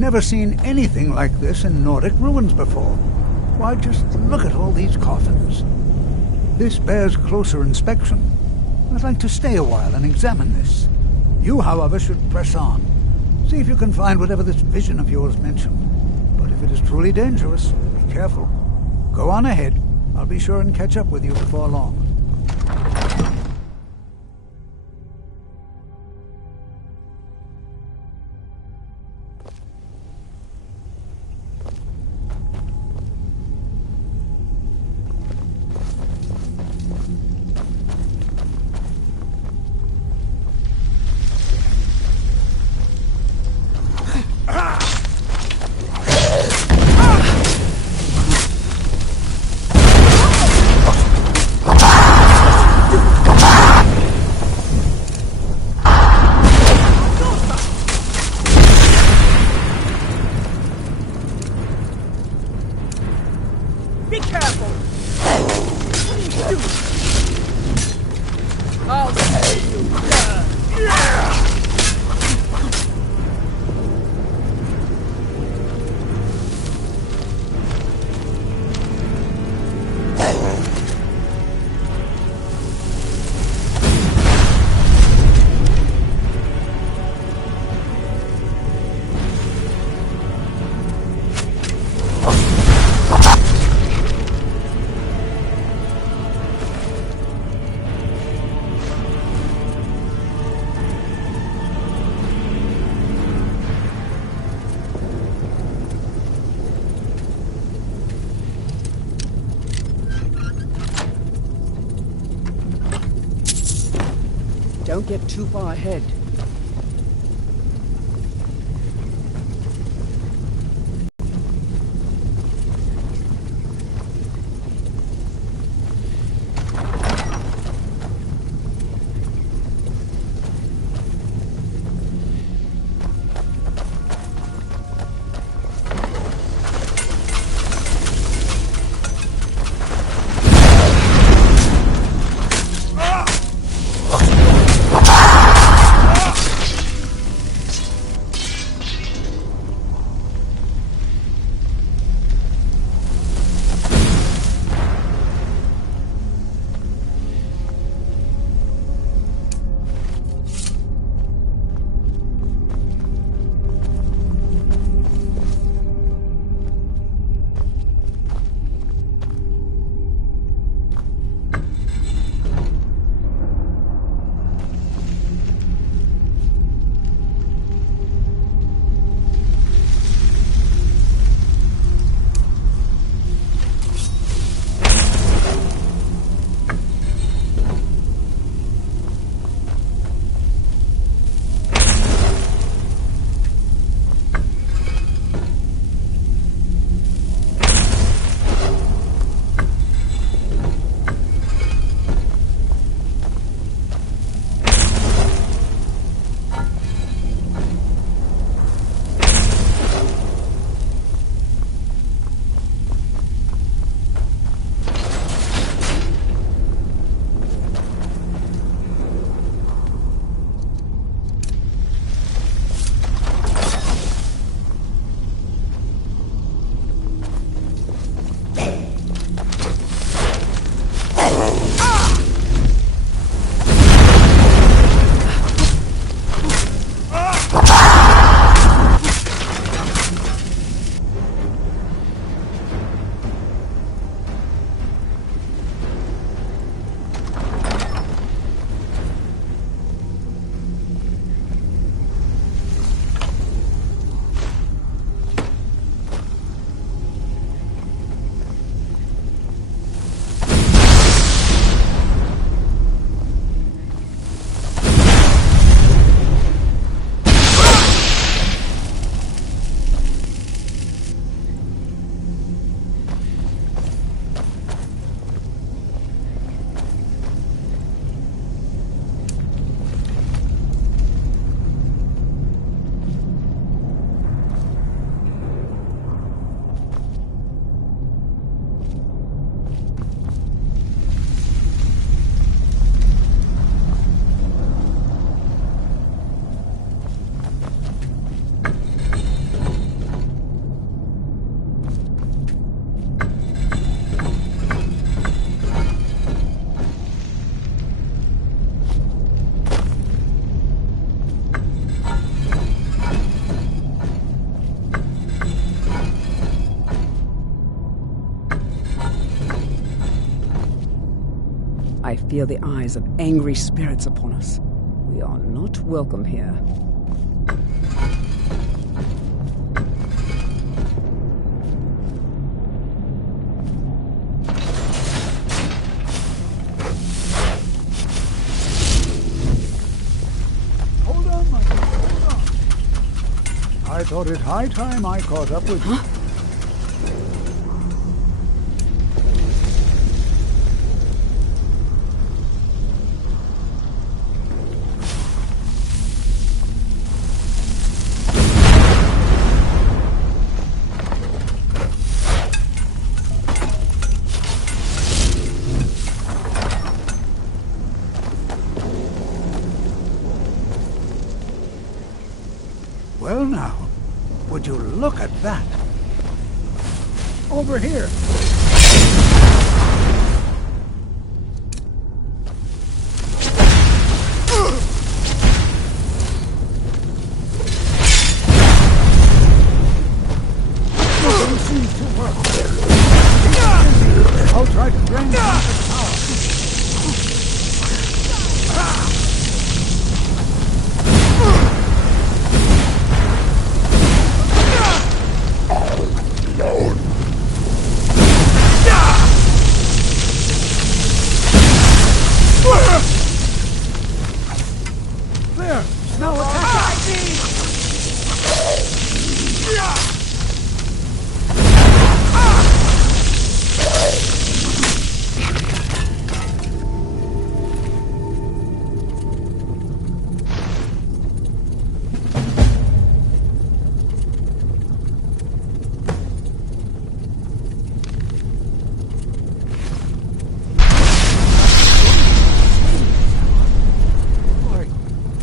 never seen anything like this in Nordic ruins before. Why, just look at all these coffins. This bears closer inspection. I'd like to stay a while and examine this. You, however, should press on. See if you can find whatever this vision of yours mentioned. But if it is truly dangerous, be careful. Go on ahead. I'll be sure and catch up with you before long. Don't get too far ahead. I feel the eyes of angry spirits upon us. We are not welcome here. Hold on, my friend, hold on. I thought it high time I caught up with you. Huh? Well now, would you look at that? Over here. Nothing seems to work. I'll try to drain some of the power. There! Now attack it!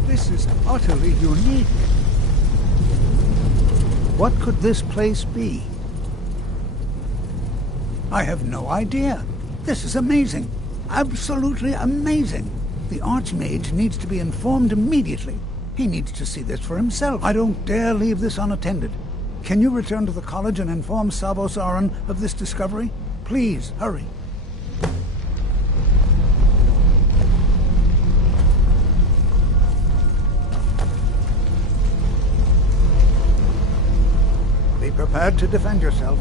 This is utterly unique. What could this place be? I have no idea. This is amazing. Absolutely amazing. The Archmage needs to be informed immediately. He needs to see this for himself. I don't dare leave this unattended. Can you return to the college and inform Savos Aran of this discovery? Please, hurry. Be prepared to defend yourself.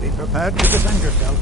Be prepared to defend yourself.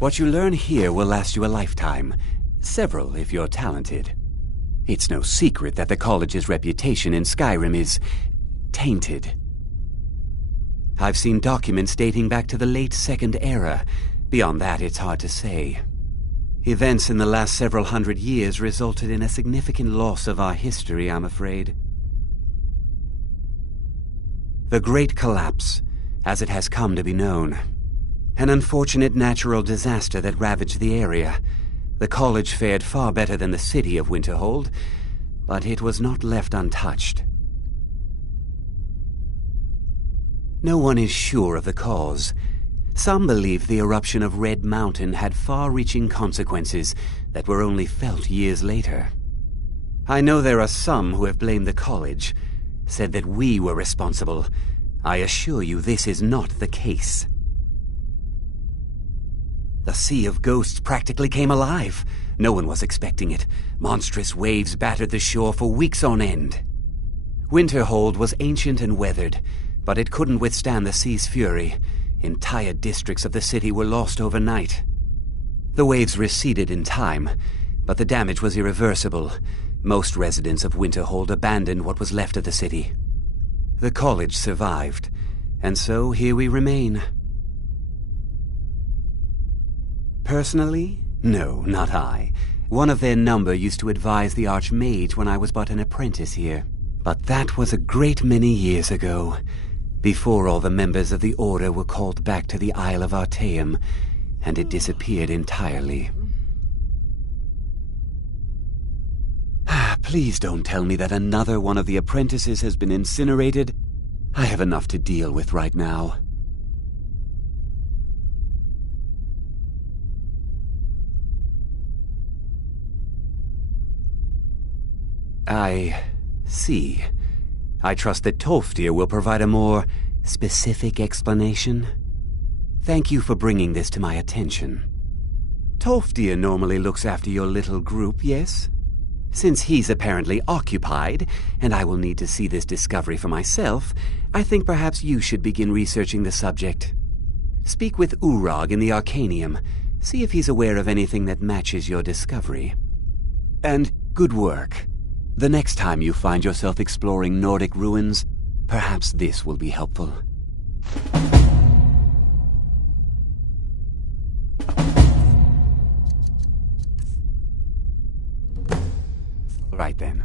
What you learn here will last you a lifetime. Several, if you're talented. It's no secret that the college's reputation in Skyrim is tainted. I've seen documents dating back to the late Second Era. Beyond that, it's hard to say. Events in the last several hundred years resulted in a significant loss of our history, I'm afraid. The Great Collapse, as it has come to be known. An unfortunate natural disaster that ravaged the area. The college fared far better than the city of Winterhold, but it was not left untouched. No one is sure of the cause. Some believe the eruption of Red Mountain had far-reaching consequences that were only felt years later. I know there are some who have blamed the college, said that we were responsible. I assure you this is not the case. The Sea of Ghosts practically came alive. No one was expecting it. Monstrous waves battered the shore for weeks on end. Winterhold was ancient and weathered, but it couldn't withstand the sea's fury. Entire districts of the city were lost overnight. The waves receded in time, but the damage was irreversible. Most residents of Winterhold abandoned what was left of the city. The college survived, and so here we remain. Personally? No, not I. One of their number used to advise the Archmage when I was but an apprentice here. But that was a great many years ago, before all the members of the Order were called back to the Isle of Artaeum, and it disappeared entirely. Please don't tell me that another one of the apprentices has been incinerated. I have enough to deal with right now. I see. I trust that Tolfdir will provide a more specific explanation. Thank you for bringing this to my attention. Tolfdir normally looks after your little group, yes? Since he's apparently occupied, and I will need to see this discovery for myself, I think perhaps you should begin researching the subject. Speak with Urag in the Arcanium. See if he's aware of anything that matches your discovery. And good work. The next time you find yourself exploring Nordic ruins, perhaps this will be helpful. Right then.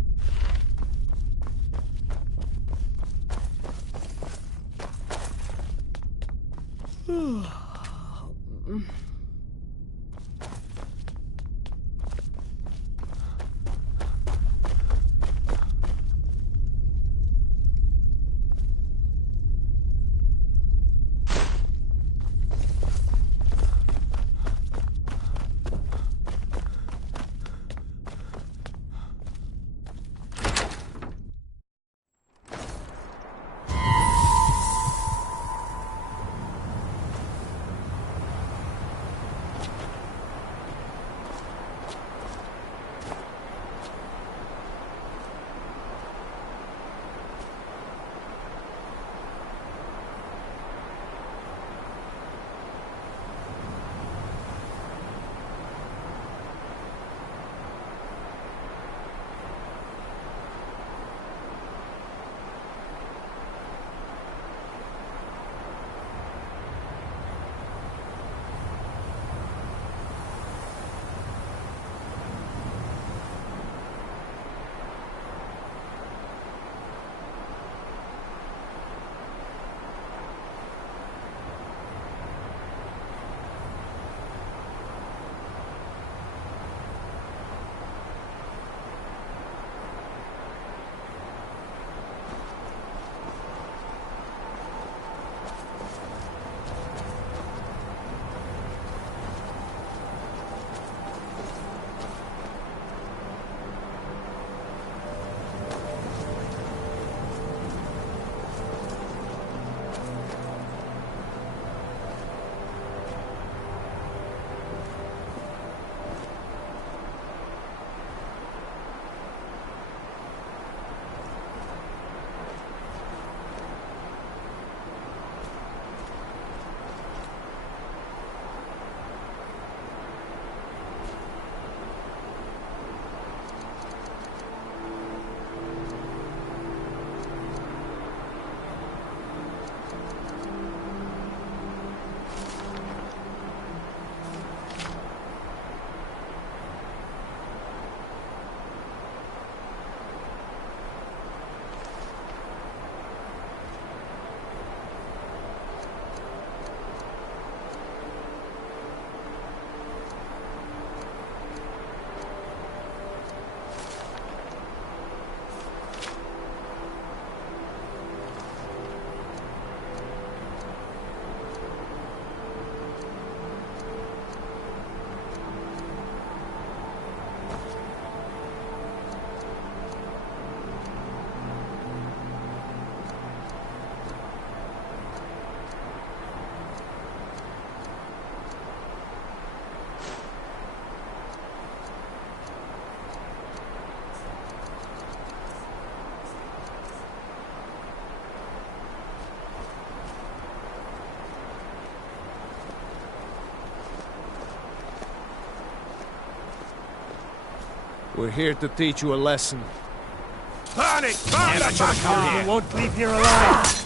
We're here to teach you a lesson. Burn it! Burn the fucker! You won't leave here alive!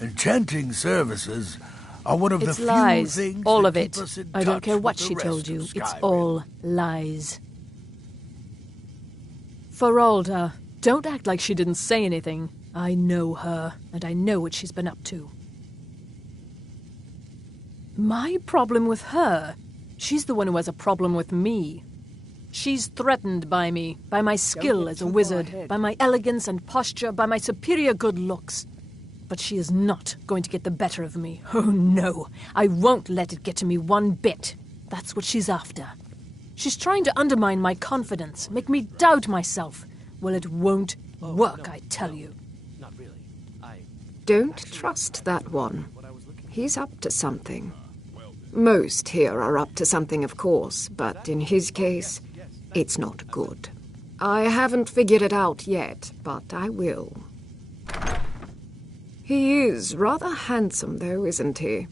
Enchanting services are one of It's the few lies. things All that of keep it. us in I don't touch care what with the she rest told of you. It's Skyrim. all lies. Feralda, don't act like she didn't say anything. I know her, and I know what she's been up to. My problem with her? She's the one who has a problem with me. She's threatened by me, by my skill as a wizard, by my elegance and posture, by my superior good looks. But she is not going to get the better of me. Oh no, I won't let it get to me one bit. That's what she's after. She's trying to undermine my confidence, make me doubt myself. Well, it won't work, I tell you. Not really. Don't trust that one. He's up to something. Most here are up to something, of course, but in his case, it's not good. I haven't figured it out yet, but I will. He is rather handsome, though, isn't he?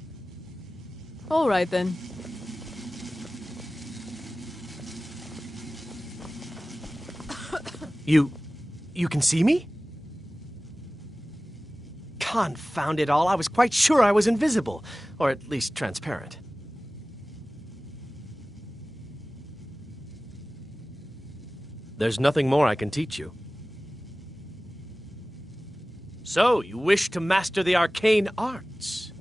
All right, then. You can see me? Confound it all, I was quite sure I was invisible, or at least transparent. There's nothing more I can teach you. So, you wish to master the arcane arts?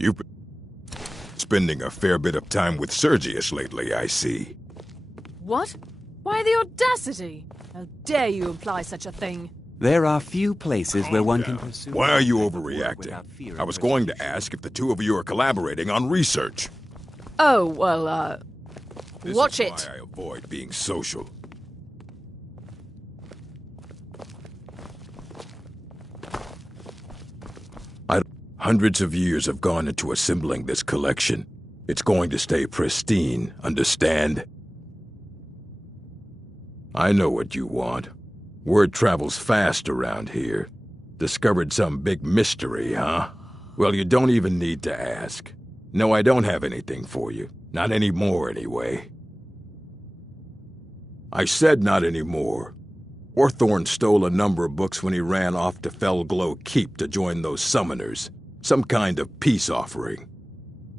You've been spending a fair bit of time with Sergius lately, I see. What? Why the audacity? How dare you imply such a thing? There are few places where one can pursue... Why are you one type of work overreacting? without fear of I was going to persecution. ask if the two of you are collaborating on research. Oh, well, This watch is it. why I avoid being social. Hundreds of years have gone into assembling this collection. It's going to stay pristine, understand? I know what you want. Word travels fast around here. Discovered some big mystery, huh? Well, you don't even need to ask. No, I don't have anything for you. Not anymore, anyway. I said not anymore. Orthorn stole a number of books when he ran off to Felglow Keep to join those summoners. Some kind of peace offering.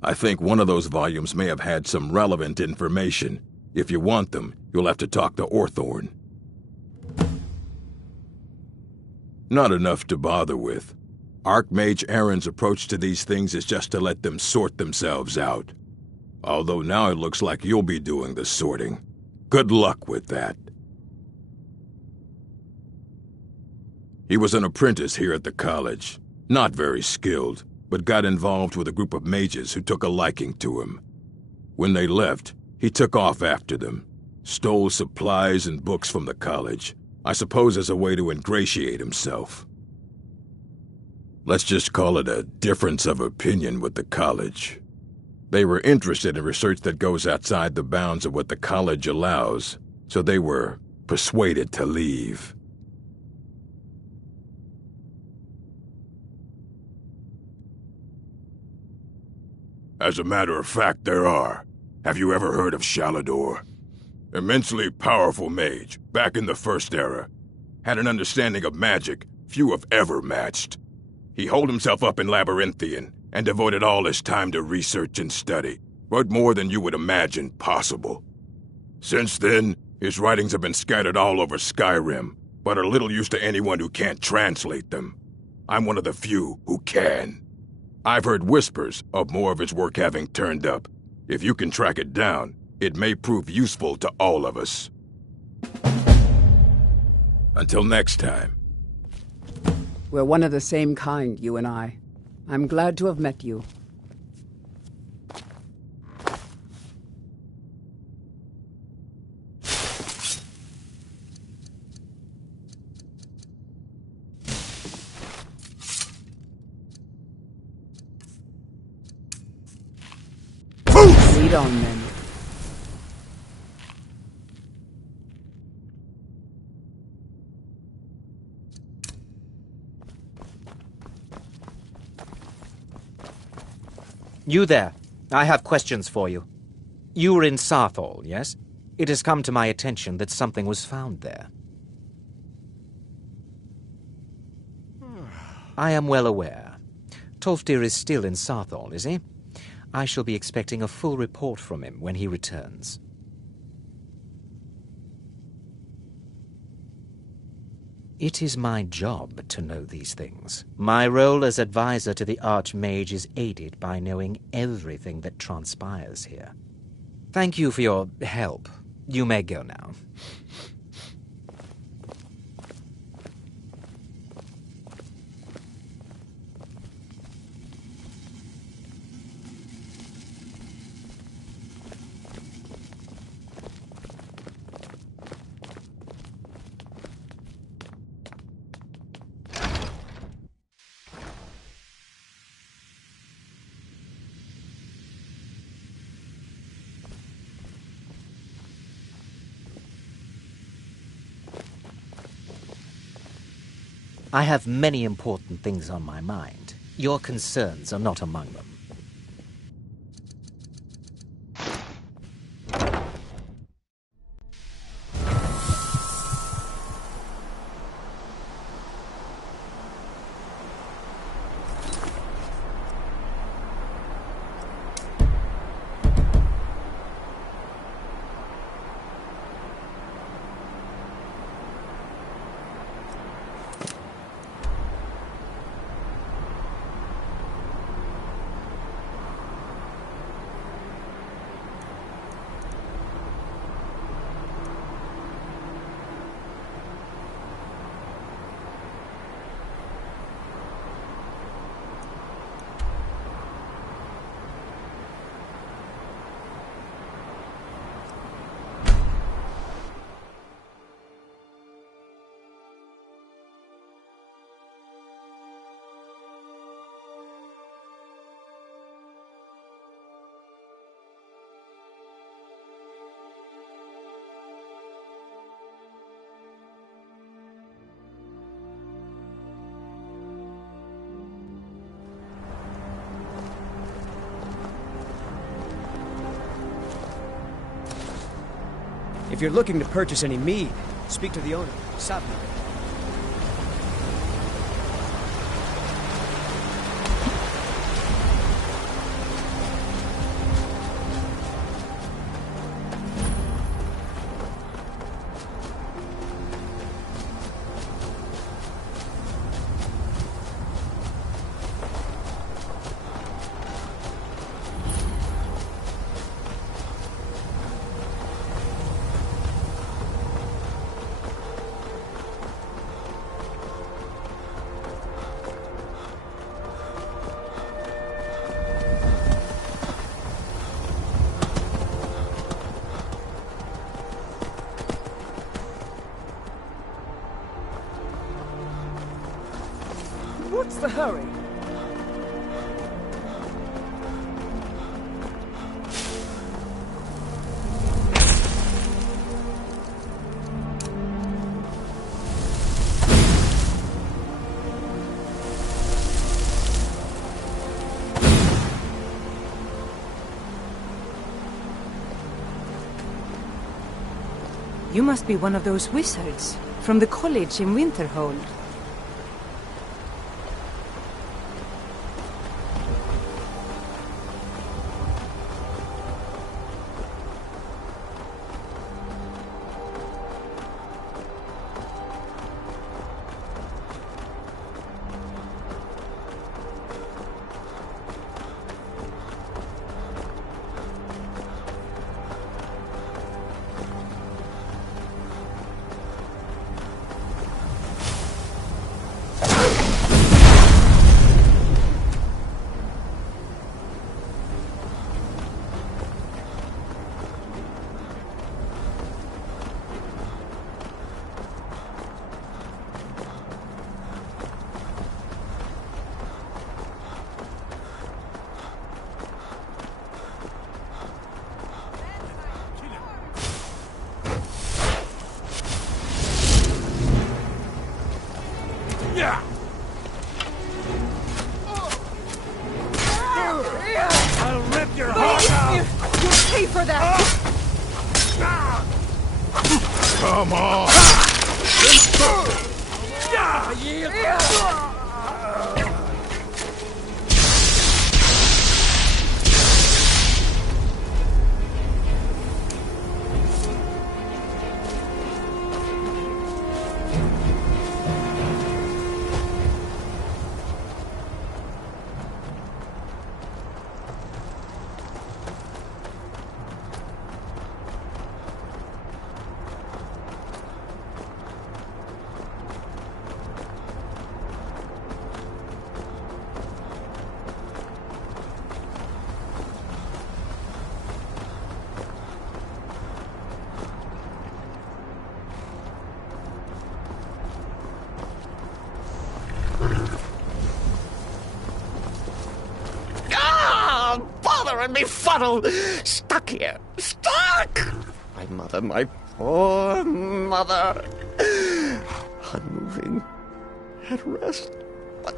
I think one of those volumes may have had some relevant information. If you want them, you'll have to talk to Orthorn. Not enough to bother with. Archmage Aaron's approach to these things is just to let them sort themselves out. Although now it looks like you'll be doing the sorting. Good luck with that. He was an apprentice here at the college. Not very skilled, but got involved with a group of mages who took a liking to him. When they left, he took off after them. Stole supplies and books from the college. I suppose as a way to ingratiate himself. Let's just call it a difference of opinion with the college. They were interested in research that goes outside the bounds of what the college allows, so they were persuaded to leave. As a matter of fact, there are. Have you ever heard of Shalador? Immensely powerful mage, back in the First Era. Had an understanding of magic few have ever matched. He holed himself up in Labyrinthian and devoted all his time to research and study. Wrote more than you would imagine possible. Since then, his writings have been scattered all over Skyrim, but are little use to anyone who can't translate them. I'm one of the few who can. I've heard whispers of more of his work having turned up. If you can track it down, it may prove useful to all of us. Until next time. We're one of the same kind, you and I. I'm glad to have met you. Lead on, then. You there. I have questions for you. You were in Saarthal, yes? It has come to my attention that something was found there. I am well aware. Tolfdir is still in Saarthal, is he? I shall be expecting a full report from him when he returns. It is my job to know these things. My role as advisor to the Archmage is aided by knowing everything that transpires here. Thank you for your help. You may go now. I have many important things on my mind. Your concerns are not among them. If you're looking to purchase any mead, speak to the owner, Saarthal. What's the hurry? You must be one of those wizards from the college in Winterhold. I'll rip your heart out! You'll pay for that! Come on! And befuddled, stuck here, stuck! My poor mother, unmoving, at rest. But,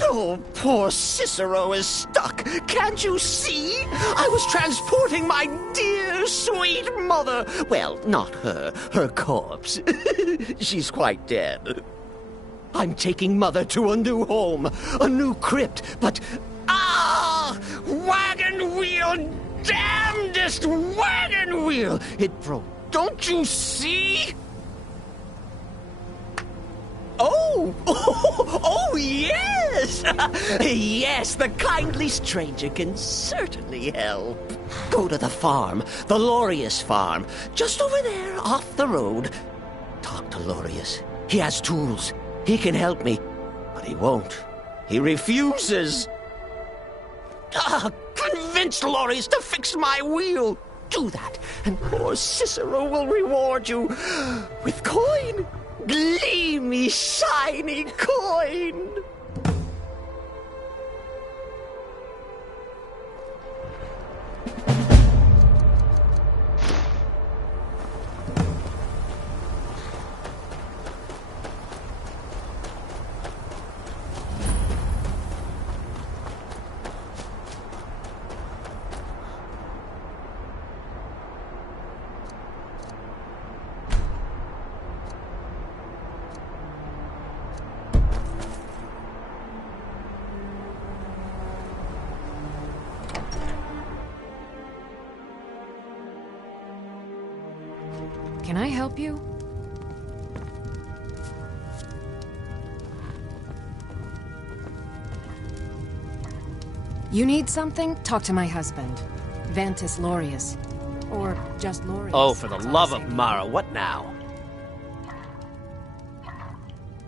oh, poor Cicero is stuck. Can't you see? I was transporting my dear, sweet mother. Well, not her corpse. She's quite dead. I'm taking Mother to a new home, a new crypt, but... Wagon wheel! Damnedest wagon wheel! It broke. Don't you see? Oh, yes! Yes, the kindly stranger can certainly help. Go to the farm, the Lorius farm, just over there off the road. Talk to Lorius. He has tools. He can help me. But he won't. He refuses. Convince Lorius to fix my wheel. Do that, and poor Cicero will reward you with coin. Gleamy, shiny coin. Can I help you? You need something? Talk to my husband, Vantis Lorius. Or just Lorius. Oh, for the love of Mara, what now?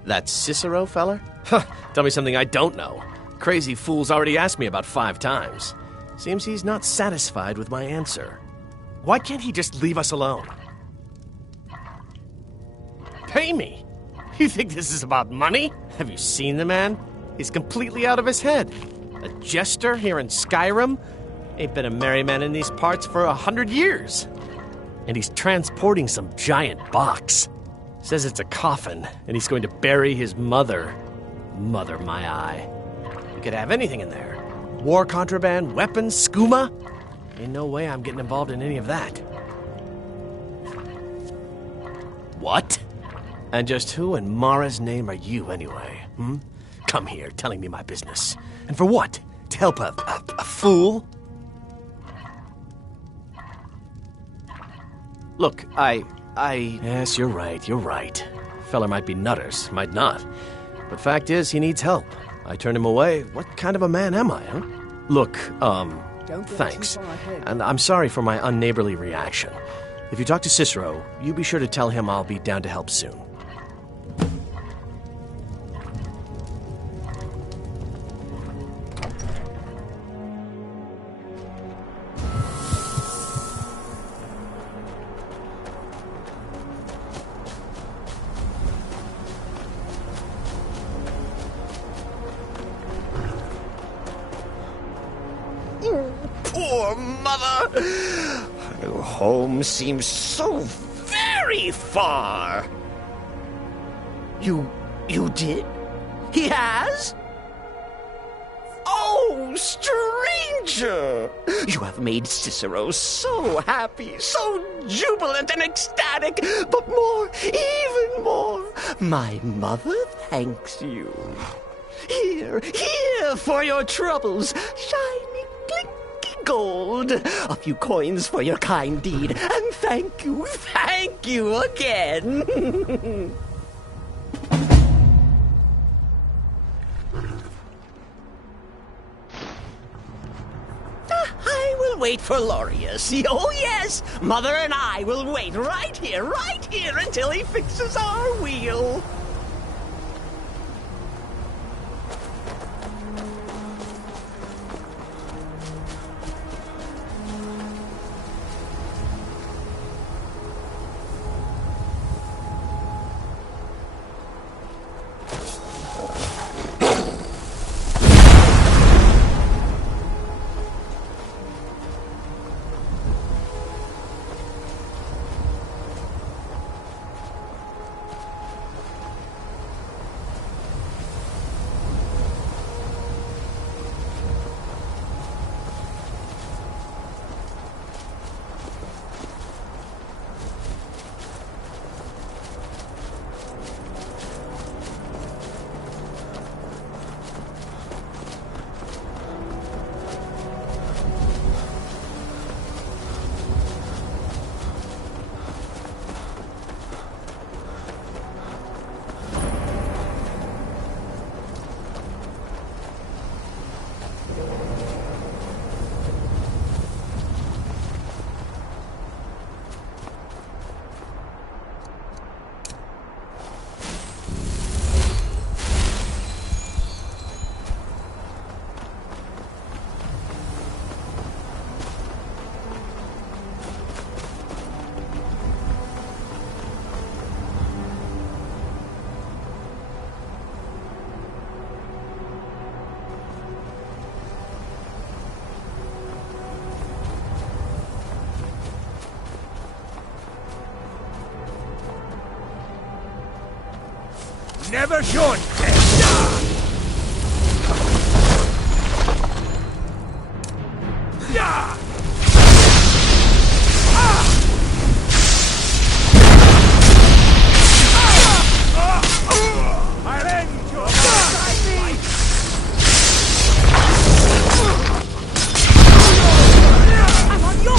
That Cicero feller? Huh, tell me something I don't know. Crazy fool's already asked me about 5 times. Seems he's not satisfied with my answer. Why can't he just leave us alone? Pay me? You think this is about money? Have you seen the man? He's completely out of his head. A jester here in Skyrim? Ain't been a merry man in these parts for 100 years. And he's transporting some giant box. Says it's a coffin, and he's going to bury his mother. Mother, my eye. You could have anything in there. War contraband, weapons, skooma. Ain't no way I'm getting involved in any of that. What? And just who in Mara's name are you, anyway? Come here, telling me my business. And for what? To help a fool? Look, Yes, you're right. Fella might be nutters, might not. But fact is, he needs help. I turn him away. What kind of a man am I, huh? Look, thanks. And I'm sorry for my unneighborly reaction. If you talk to Cicero, you be sure to tell him I'll be down to help soon. Poor mother! Her home seems so very far. You did? He has? Oh, stranger! You have made Cicero so happy, so jubilant and ecstatic, but even more, my mother thanks you. Here for your troubles, shiny, clinky gold. A few coins for your kind deed, and thank you again. I will wait for Lorius. Oh, yes, Mother and I will wait right here until he fixes our wheel. Never should. I'll end your I'm on your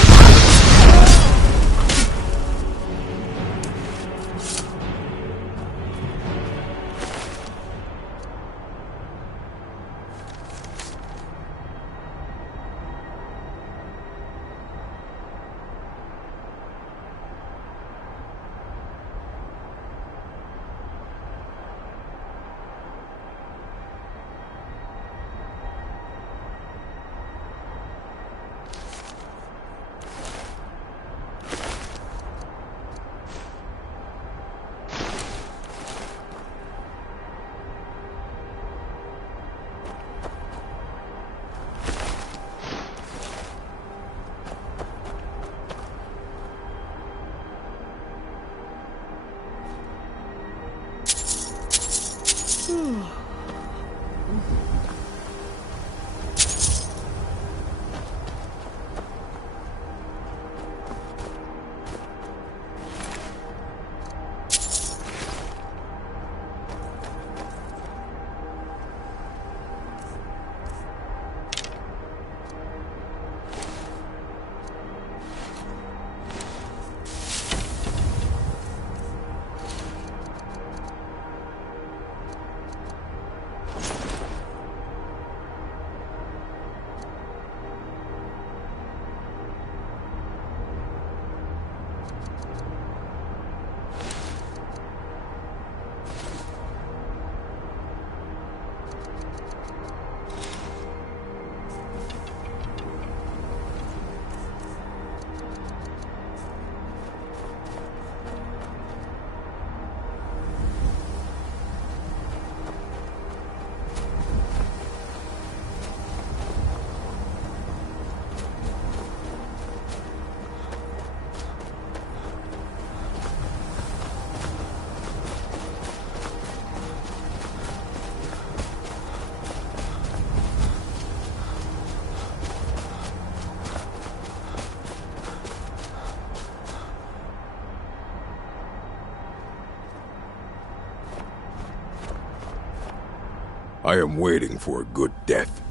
I am waiting for a good death.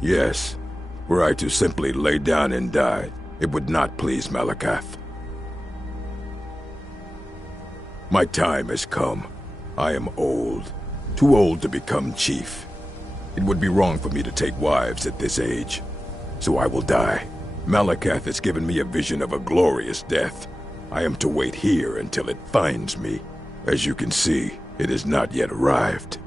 Yes, were I to simply lay down and die, it would not please Malakath. My time has come. I am old, too old to become chief. It would be wrong for me to take wives at this age, so I will die. Malakath has given me a vision of a glorious death. I am to wait here until it finds me. As you can see, it has not yet arrived.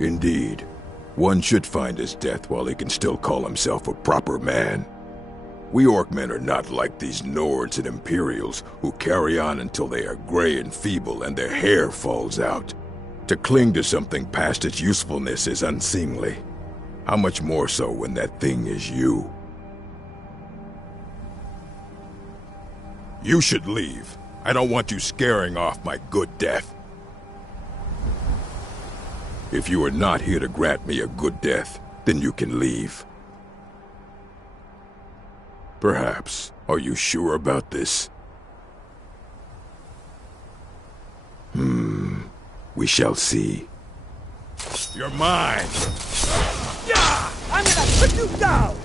Indeed, one should find his death while he can still call himself a proper man. We Orkmen are not like these Nords and Imperials who carry on until they are gray and feeble and their hair falls out. To cling to something past its usefulness is unseemly. How much more so when that thing is you? You should leave. I don't want you scaring off my good death. If you are not here to grant me a good death, then you can leave. Perhaps. Are you sure about this? We shall see. You're mine! Yeah! I'm gonna put you down!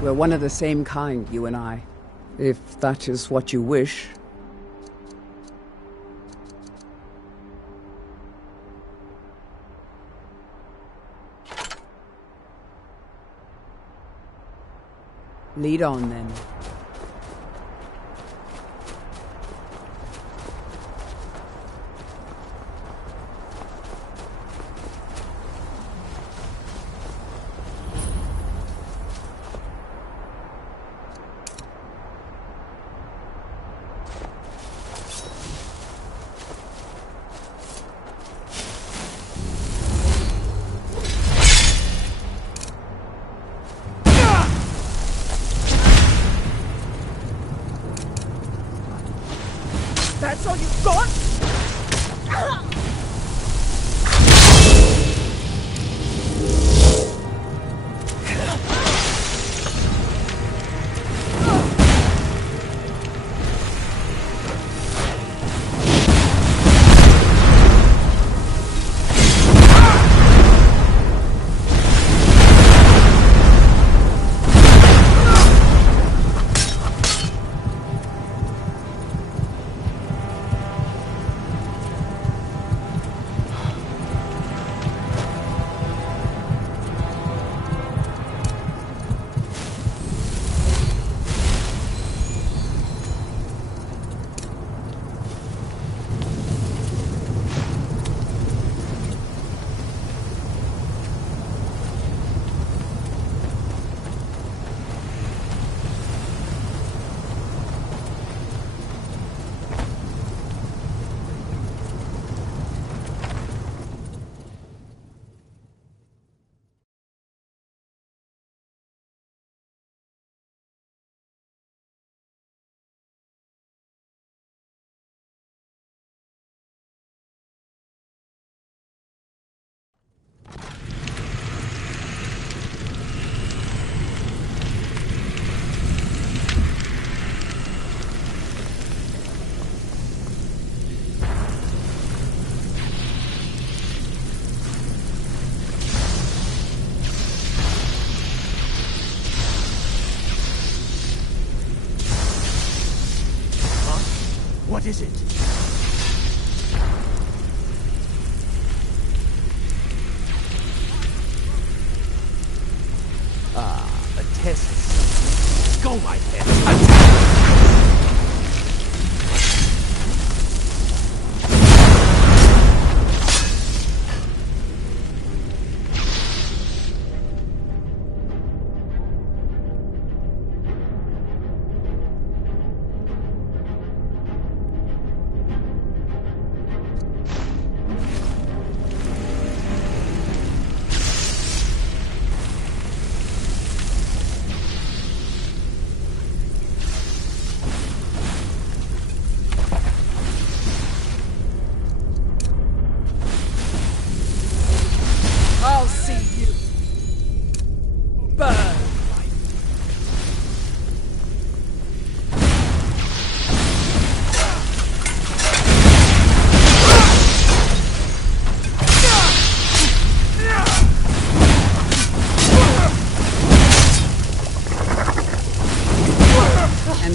We're one of the same kind, you and I. If that is what you wish. Lead on, then. That's all you got? is it? A test. Go, my pet. Attack!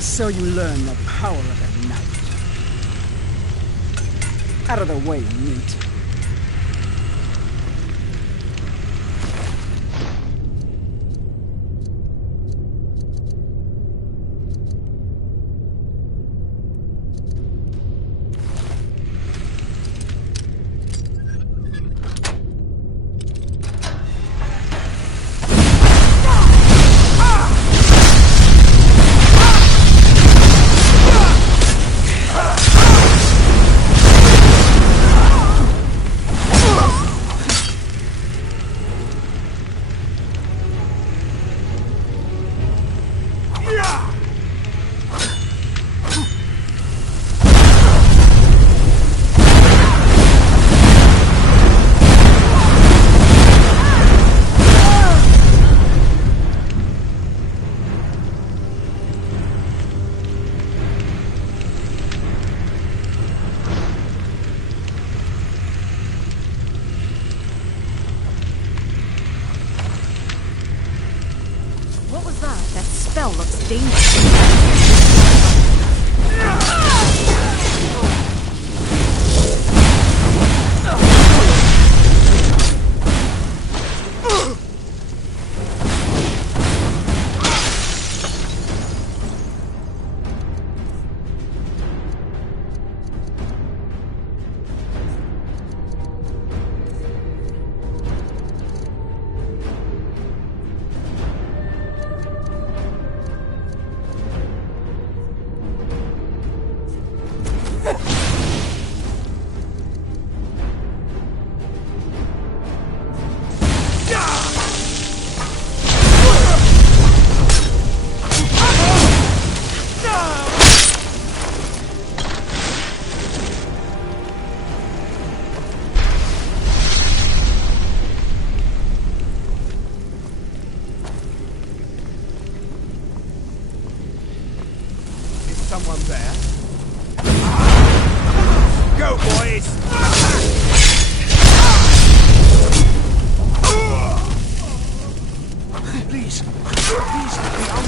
So you learn the power of a knight. Out of the way, meat. That spell looks dangerous. Someone there? Go, boys! Please, let me out.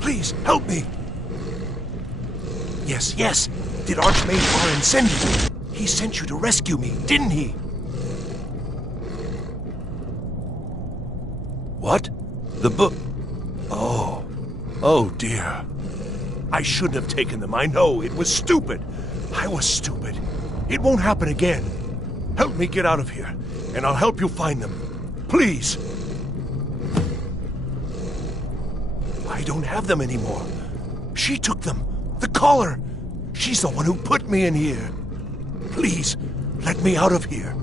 Please, help me! Yes. Did Archmage Arin send you? He sent you to rescue me, didn't he? What? The book? Oh dear. I shouldn't have taken them, I know. It was stupid. I was stupid. It won't happen again. Help me get out of here, and I'll help you find them. Please! I don't have them anymore. She took them. The collar. She's the one who put me in here. Please, let me out of here.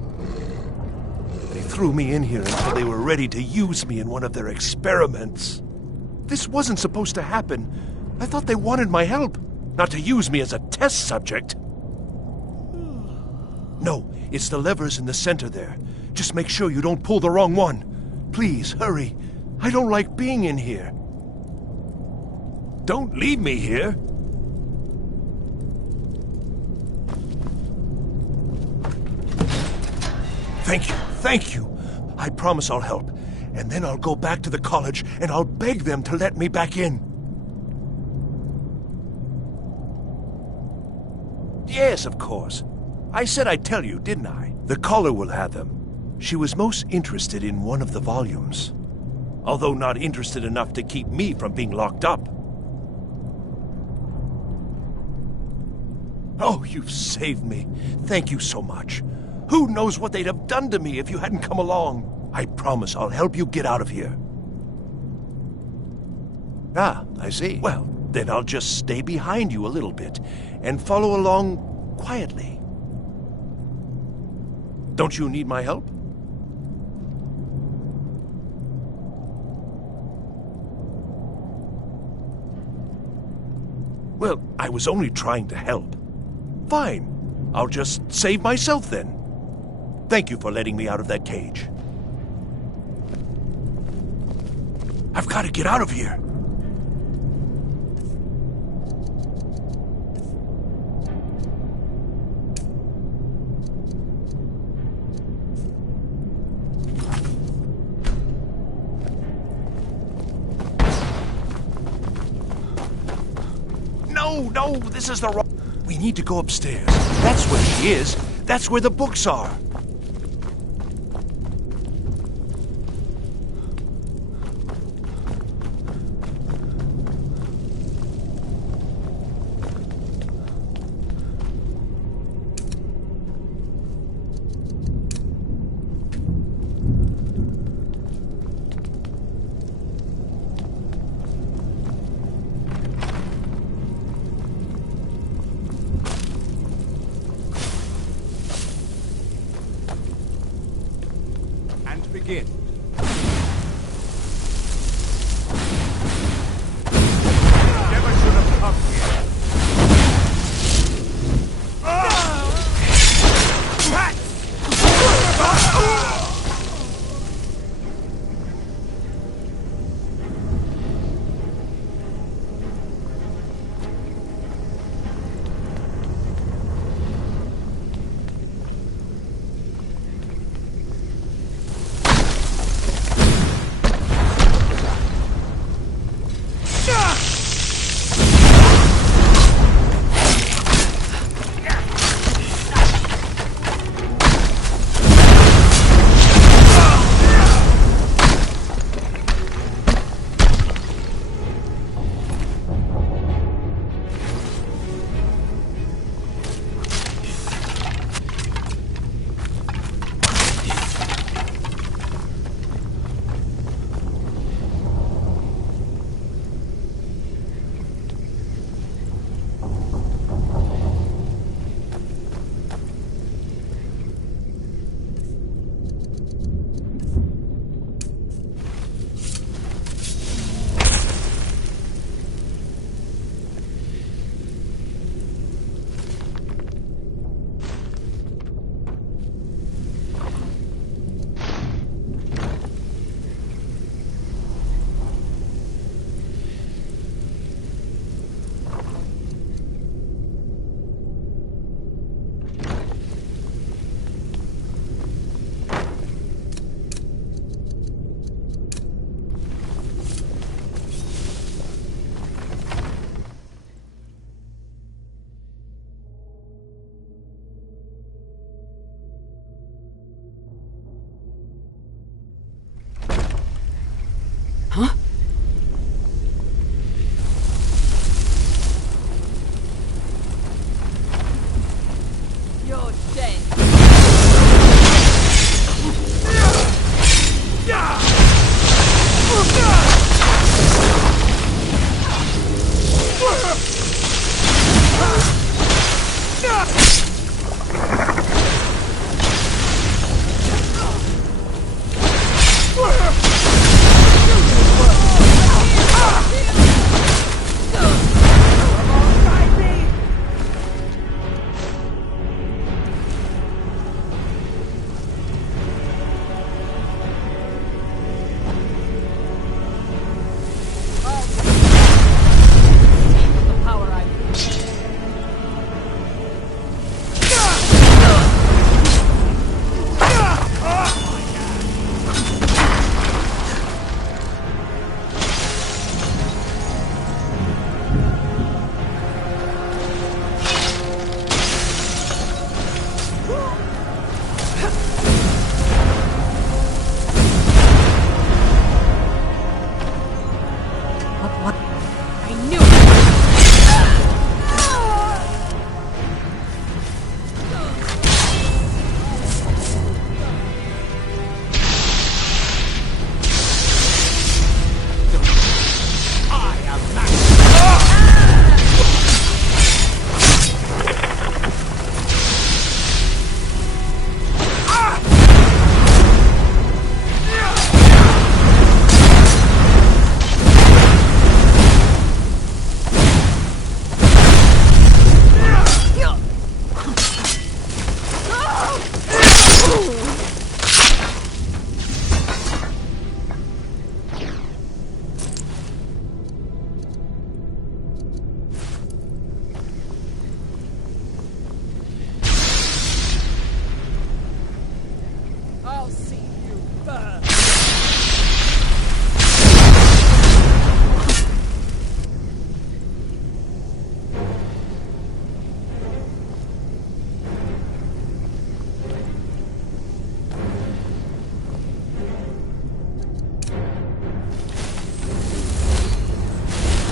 They threw me in here until they were ready to use me in one of their experiments. This wasn't supposed to happen. I thought they wanted my help, not to use me as a test subject. No, it's the levers in the center there. Just make sure you don't pull the wrong one. Please, hurry. I don't like being in here. Don't leave me here. Thank you. I promise I'll help. And then I'll go back to the college and I'll beg them to let me back in. Yes, of course. I said I'd tell you, didn't I? The caller will have them. She was most interested in one of the volumes. Although not interested enough to keep me from being locked up. Oh, you've saved me. Thank you so much. Who knows what they'd have done to me if you hadn't come along? I promise I'll help you get out of here. Ah, I see. Well, then I'll just stay behind you a little bit and follow along quietly. Don't you need my help? Well, I was only trying to help. Fine. I'll just save myself then. Thank you for letting me out of that cage. I've got to get out of here. No, this is the wrong... We need to go upstairs. That's where he is. That's where the books are. Begin. Never should have come here.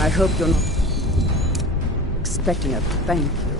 I hope you're not expecting a thank you.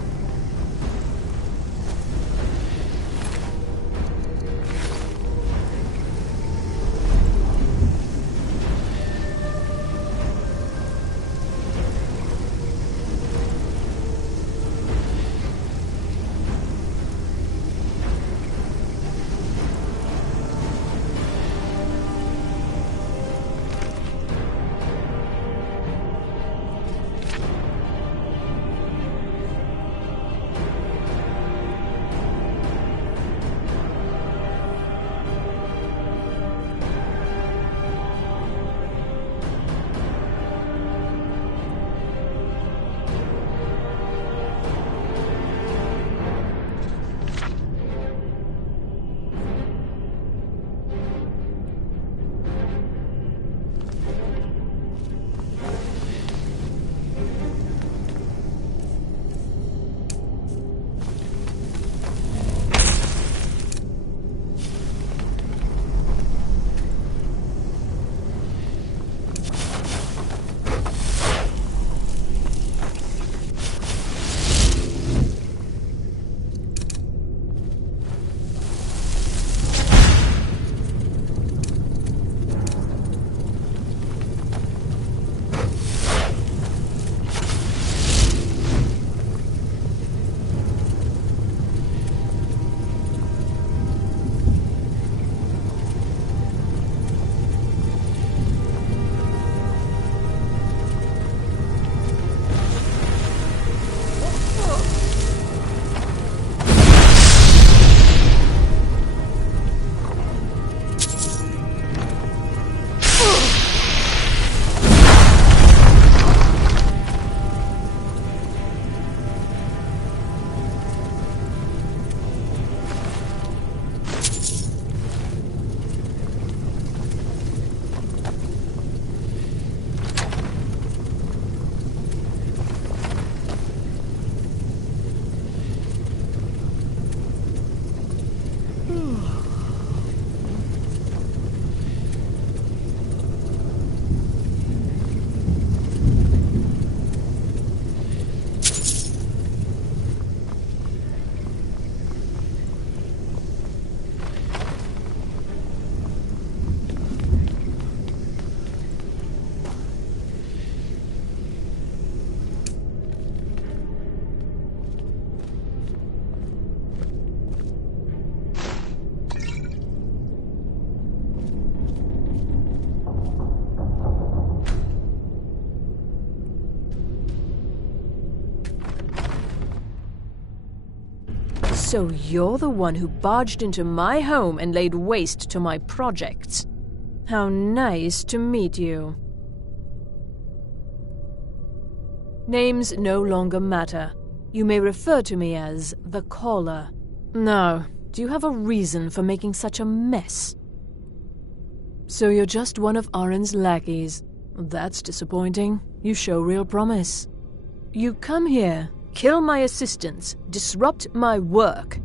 So you're the one who barged into my home and laid waste to my projects. How nice to meet you. Names no longer matter. You may refer to me as the Caller. Now, do you have a reason for making such a mess? So you're just one of Arin's lackeys. That's disappointing. You show real promise. You come here, kill my assistants, disrupt my work.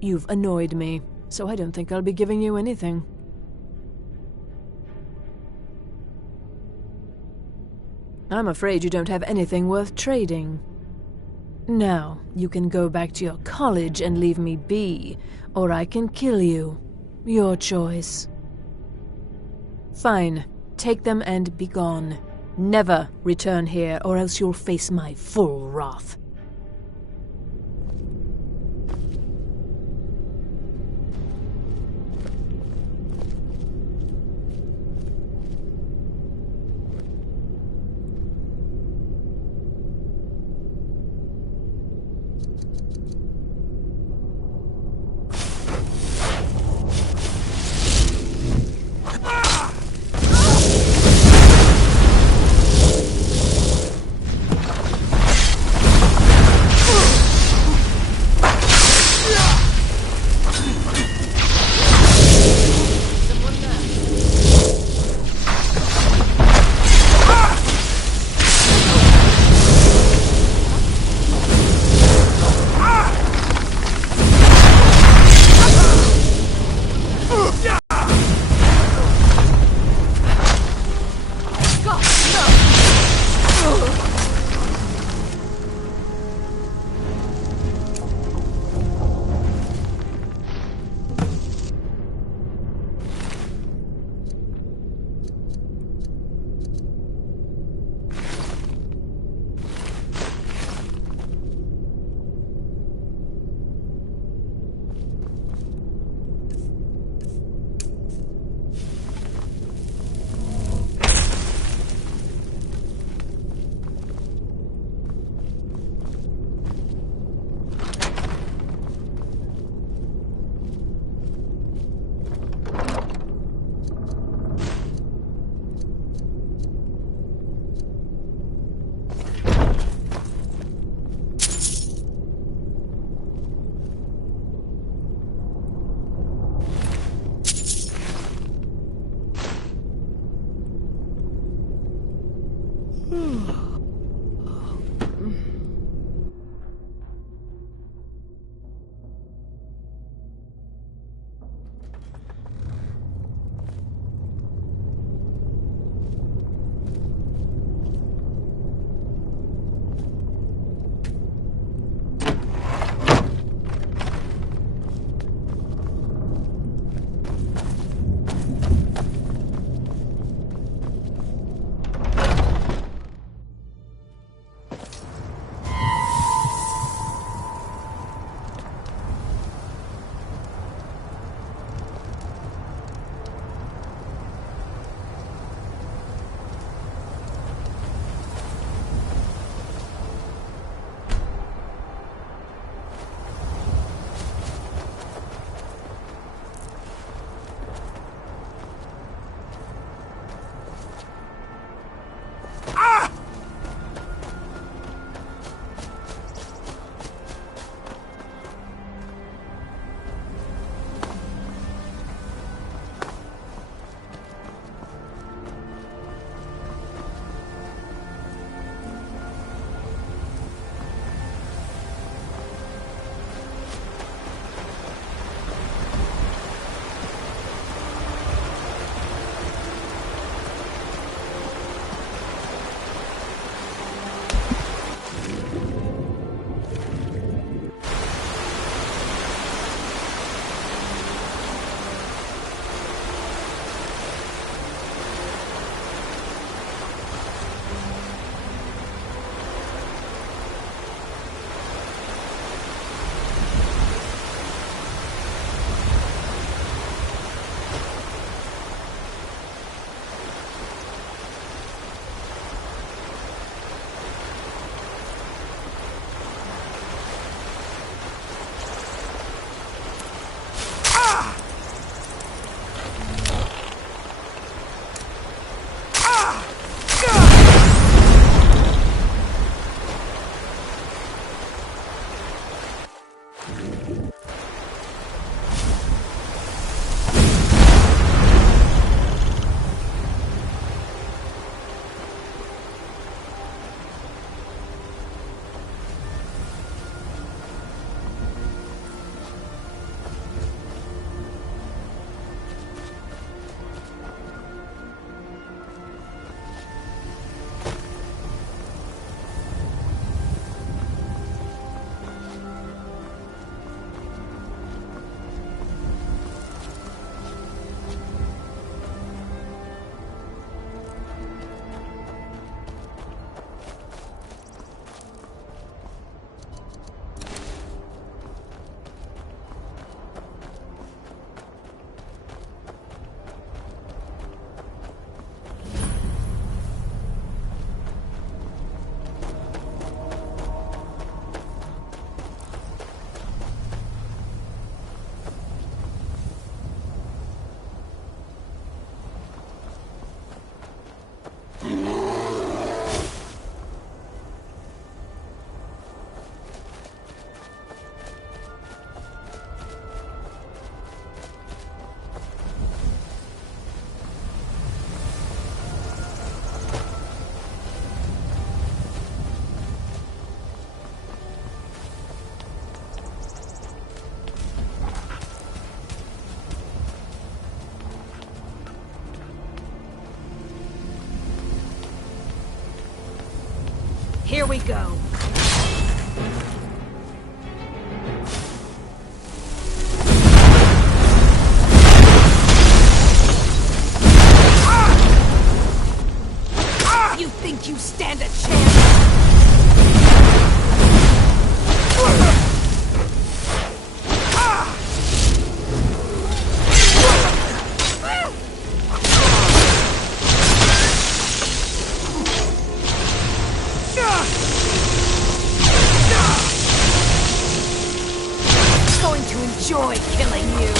You've annoyed me, so I don't think I'll be giving you anything. I'm afraid you don't have anything worth trading. Now, you can go back to your college and leave me be, or I can kill you. Your choice. Fine. Take them and be gone. Never return here, or else you'll face my full wrath. Here we go. You think you stand a chance? Enjoy killing you.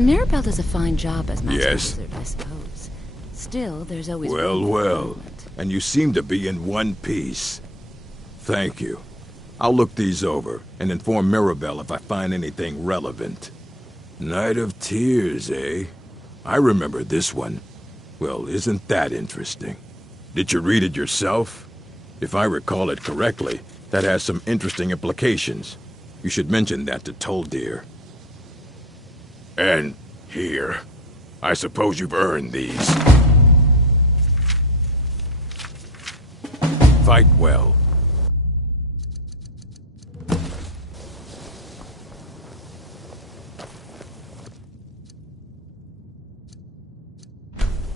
Mirabelle does a fine job as Master Yes. Wizard, I suppose. Still, there's always Well, room for well. improvement. And you seem to be in one piece. Thank you. I'll look these over and inform Mirabelle if I find anything relevant. Night of Tears, eh? I remember this one. Well, isn't that interesting? Did you read it yourself? If I recall it correctly, that has some interesting implications. You should mention that to Toldir. And here. I suppose you've earned these. Fight well.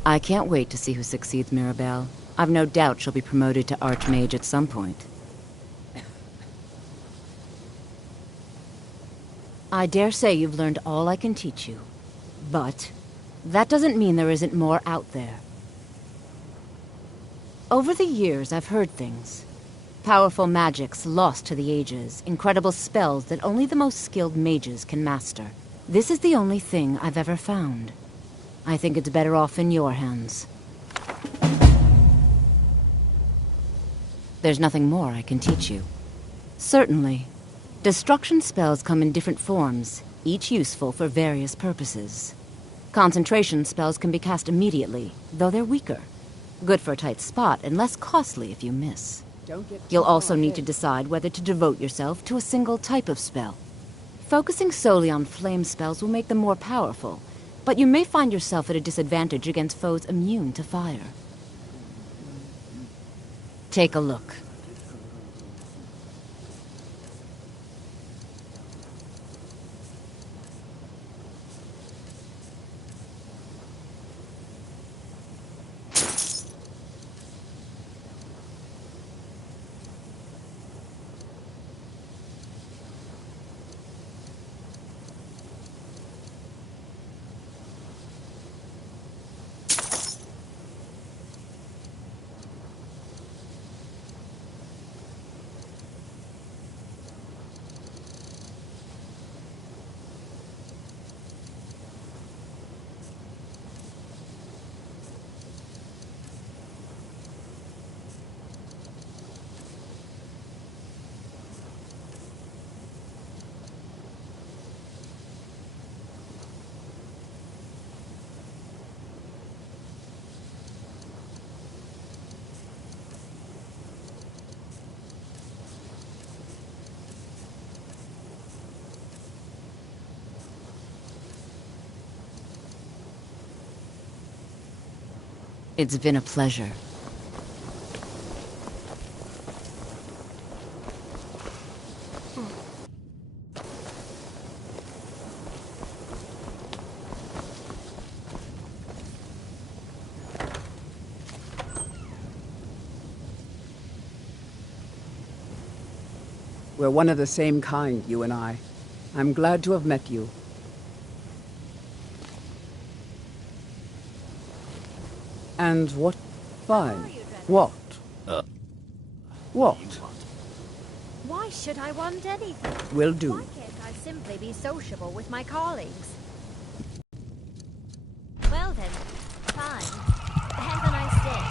I can't wait to see who succeeds Mirabelle. I've no doubt she'll be promoted to Archmage at some point. I dare say you've learned all I can teach you. But that doesn't mean there isn't more out there. Over the years, I've heard things. Powerful magics lost to the ages, incredible spells that only the most skilled mages can master. This is the only thing I've ever found. I think it's better off in your hands. There's nothing more I can teach you. Certainly. Destruction spells come in different forms, each useful for various purposes. Concentration spells can be cast immediately, though they're weaker. Good for a tight spot and less costly if you miss. You'll also need to decide whether to devote yourself to a single type of spell. Focusing solely on flame spells will make them more powerful, but you may find yourself at a disadvantage against foes immune to fire. Take a look. It's been a pleasure. We're one of the same kind, you and I. I'm glad to have met you. And what? Fine. What? What? Why should I want anything? Will do. Why can't I simply be sociable with my colleagues? Well then, fine. Have a nice day.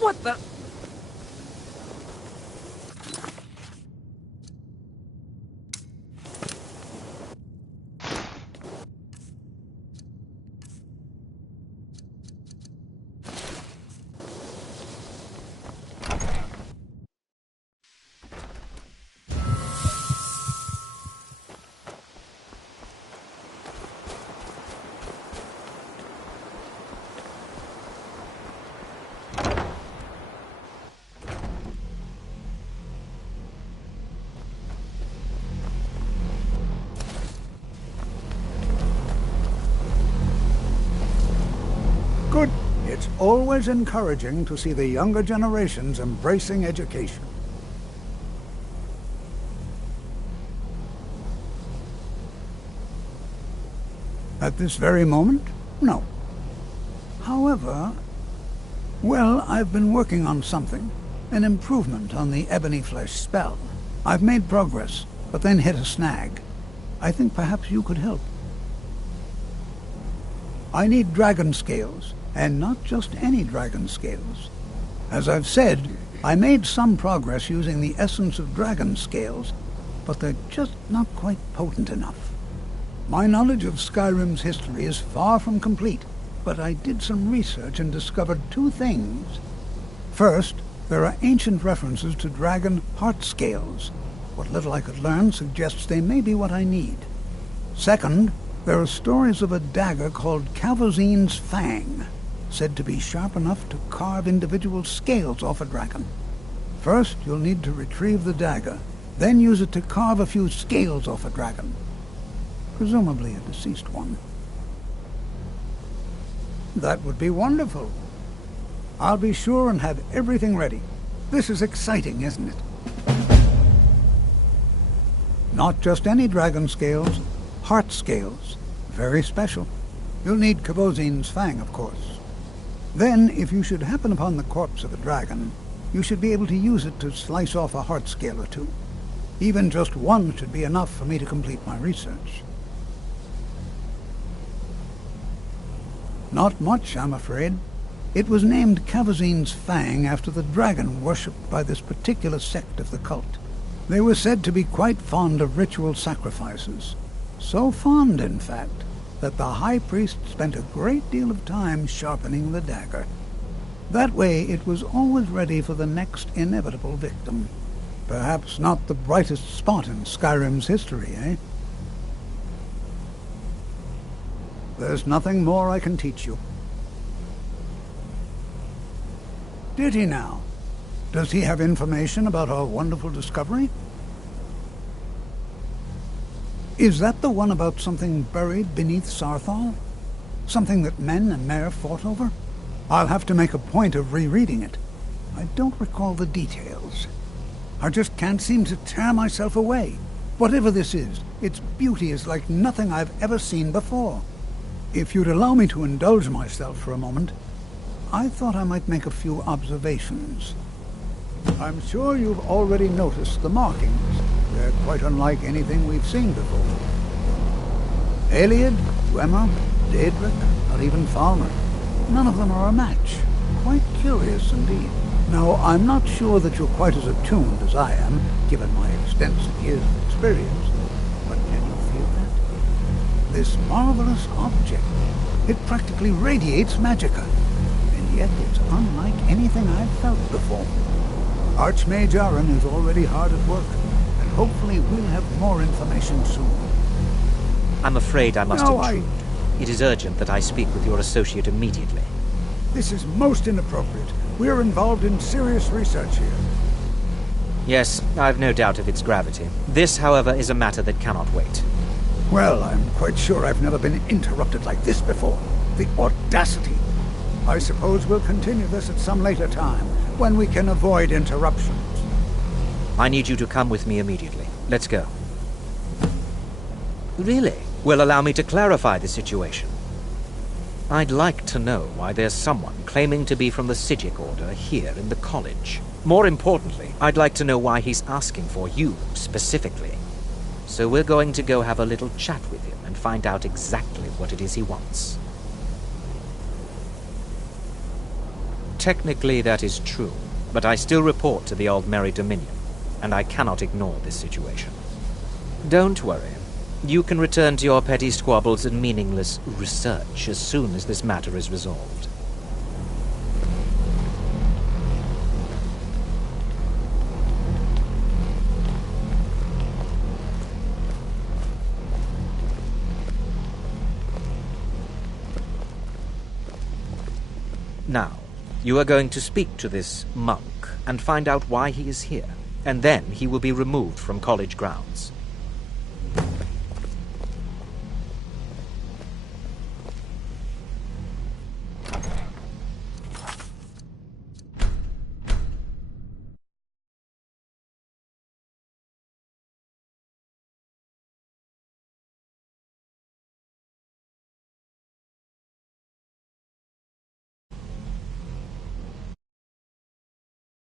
What the? Good. It's always encouraging to see the younger generations embracing education. At this very moment? No. However, well, I've been working on something. An improvement on the ebony flesh spell. I've made progress, but then hit a snag. I think perhaps you could help. I need dragon scales, and not just any dragon scales. As I've said, I made some progress using the essence of dragon scales, but they're just not quite potent enough. My knowledge of Skyrim's history is far from complete, but I did some research and discovered two things. First, there are ancient references to dragon heart scales. What little I could learn suggests they may be what I need. Second, there are stories of a dagger called Cavazine's Fang, said to be sharp enough to carve individual scales off a dragon. First, you'll need to retrieve the dagger, then use it to carve a few scales off a dragon. Presumably a deceased one. That would be wonderful. I'll be sure and have everything ready. This is exciting, isn't it? Not just any dragon scales, heart scales. Very special. You'll need Cavazine's Fang, of course. Then, if you should happen upon the corpse of a dragon, you should be able to use it to slice off a heart scale or two. Even just one should be enough for me to complete my research. Not much, I'm afraid. It was named Cavazine's Fang after the dragon worshipped by this particular sect of the cult. They were said to be quite fond of ritual sacrifices. So fond, in fact, that the high priest spent a great deal of time sharpening the dagger. That way it was always ready for the next inevitable victim. Perhaps not the brightest spot in Skyrim's history, eh? There's nothing more I can teach you. Did he now? Does he have information about our wonderful discovery? Is that the one about something buried beneath Saarthal? Something that men and Mare fought over? I'll have to make a point of rereading it. I don't recall the details. I just can't seem to tear myself away. Whatever this is, its beauty is like nothing I've ever seen before. If you'd allow me to indulge myself for a moment, I thought I might make a few observations. I'm sure you've already noticed the markings. They're quite unlike anything we've seen before. Eliad, Dwemer, Daedric, or even Falmer. None of them are a match. Quite curious indeed. Now, I'm not sure that you're quite as attuned as I am, given my extensive years of experience. But can you feel that? This marvelous object. It practically radiates magicka. And yet it's unlike anything I've felt before. Archmage Aaron is already hard at work, and hopefully we'll have more information soon. I'm afraid I must intrude. It is urgent that I speak with your associate immediately. This is most inappropriate. We're involved in serious research here. Yes, I've no doubt of its gravity. This, however, is a matter that cannot wait. Well, I'm quite sure I've never been interrupted like this before. The audacity. I suppose we'll continue this at some later time, when we can avoid interruptions. I need you to come with me immediately. Let's go. Really? Well, allow me to clarify the situation. I'd like to know why there's someone claiming to be from the Psijic Order here in the college. More importantly, I'd like to know why he's asking for you, specifically. So we're going to go have a little chat with him and find out exactly what it is he wants. Technically, that is true, but I still report to the Aldmeri Dominion, and I cannot ignore this situation. Don't worry. You can return to your petty squabbles and meaningless research as soon as this matter is resolved. Now, you are going to speak to this monk and find out why he is here, and then he will be removed from college grounds.